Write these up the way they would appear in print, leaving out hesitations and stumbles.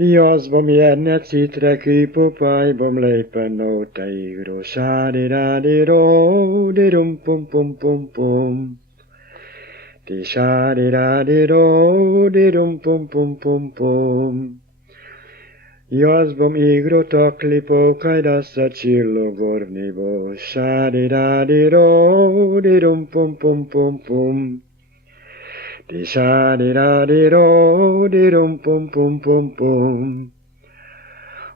Jas bom jenne citre krypopaj bom leipen nota igro shadi radi ro di rum pum pum pum pum. Di shadi radi ro di rum pum pum pum pum. Jas bom igro takli pokaj da sa čilo gorni bo shadi radi ro di rum pum pum pum pum. Di shadi radi ro di rum pum pum pum pum.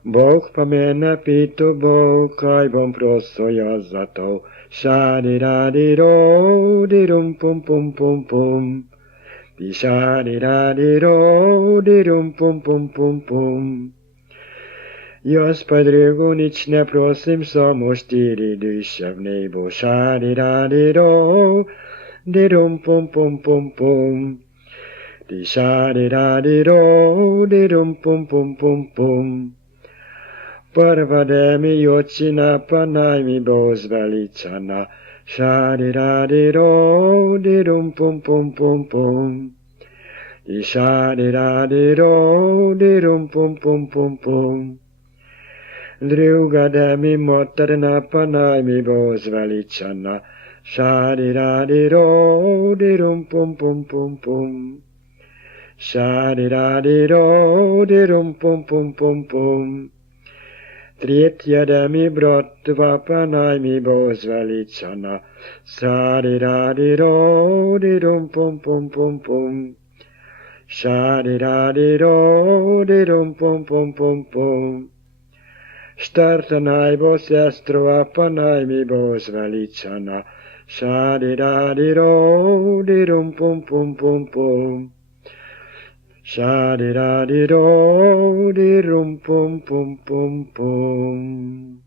Bog pa mene pito bog, kaj bom prosto jaz za to. Shadi radi ro di rum pum pum pum pum. Di shadi radi ro di rum pum pum pum pum. Jaz pa drugo nič ne prosim, samo 4 duše v nebo. Shadi radi ro di rum pum pum pum pum. Di shadi radi ro di rum pum pum pum pum. Prva da mi očina, pa naj mi bo zveličana. Shadi radi ro di rum pum pum pum pum. Di shadi radi ro di rum pum pum pum pum. Druga da mi motorna, pa naj mi bo zveličana. Shadi radi ro di rum pum pum pum pum. Shadi radi ro di rum pum pum pum pum. Tretja da mi bratva, pa naj mi bo zveličana. Shadi radi ro di rum pum pum pum pum. Shadi radi ro di rum pum pum pum pum. Čtvrta naj bo sestrova, pa naj mi bo zveličana. Shadi radi ro di rum pum pum pum pum. Shadi radi ro di rum pum pum pum pum.